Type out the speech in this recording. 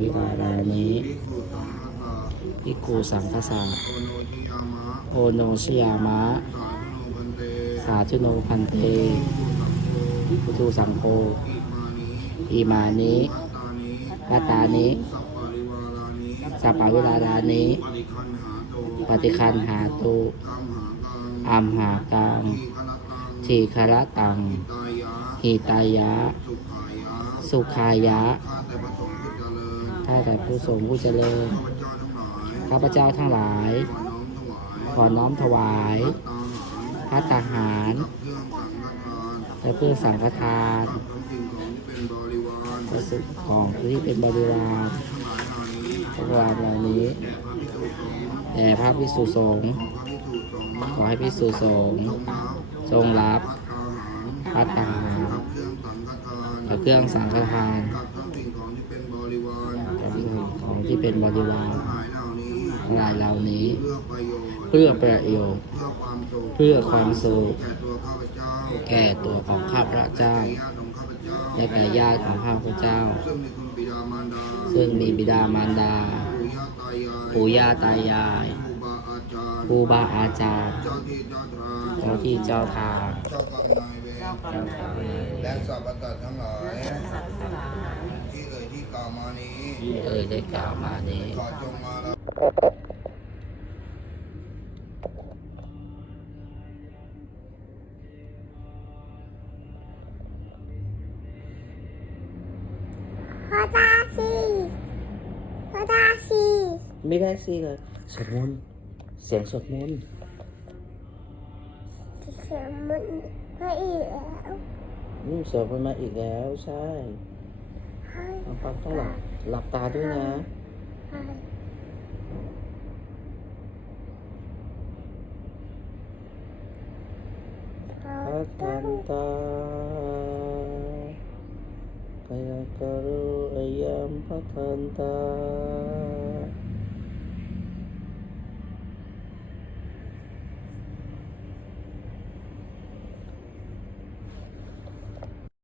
วิวารานิพิกขุสังคสาโอโนชิยามะ สาธุโนพันเตปุทูสังโฆอิมานิอาตานิสัปาวิราดานิปฏิคันหาตุอัมหากังทีคระตังหิตายะ สุขายะ ข้าแต่ผู้ทรงผู้เจริญข้าพเจ้าทั้งหลาย ขอน้อมถวายพระตาหาร และเพื่อสังฆทานประสุของที่เป็นบริวารพระรามเหล่านี้แด่พระพิสุสงฆ์ขอให้พิสุสงฆ์ทรงรับพระตาหารและเครื่องสังฆทาน ที่เป็นบริวารกับสิ่งของที่เป็นบริวารทั้งหลายเหล่านี้ทั้งหลายเหล่านี้ เพื่อประโยชน์เพื่อประโยชน์เพื่อความสุขเพื่อความสุขแก่ตัวข้าพเจ้าแก่ตัวของข้าพเจ้า และแก่ญาติของข้าพเจ้าซึ่งมีคุณบิดามารดาซึ่งมีบิดามารดาปู่ย่าตายายปู่ย่าตายายครูบาอาจารย์ครูบาอาจารย์เจ้าที่เจ้าทางเจ้าที่เจ้าทางเจ้ากรรมนายเวรและสรรพสัตว์ทั้งหลาย ที่เอ่ยที่กล่าวมานี้ ที่เอ่ยได้กล่าวมานี้ขอจงมารับพระตาสีพระตาสีไม่ได้สิเลยสวดมนต์เสียงสวดมนต์เสียงมันไม่อีกแล้วอืมสวดมันมาอีกแล้วใช่ ให้น้องปั๊บต้องหลับ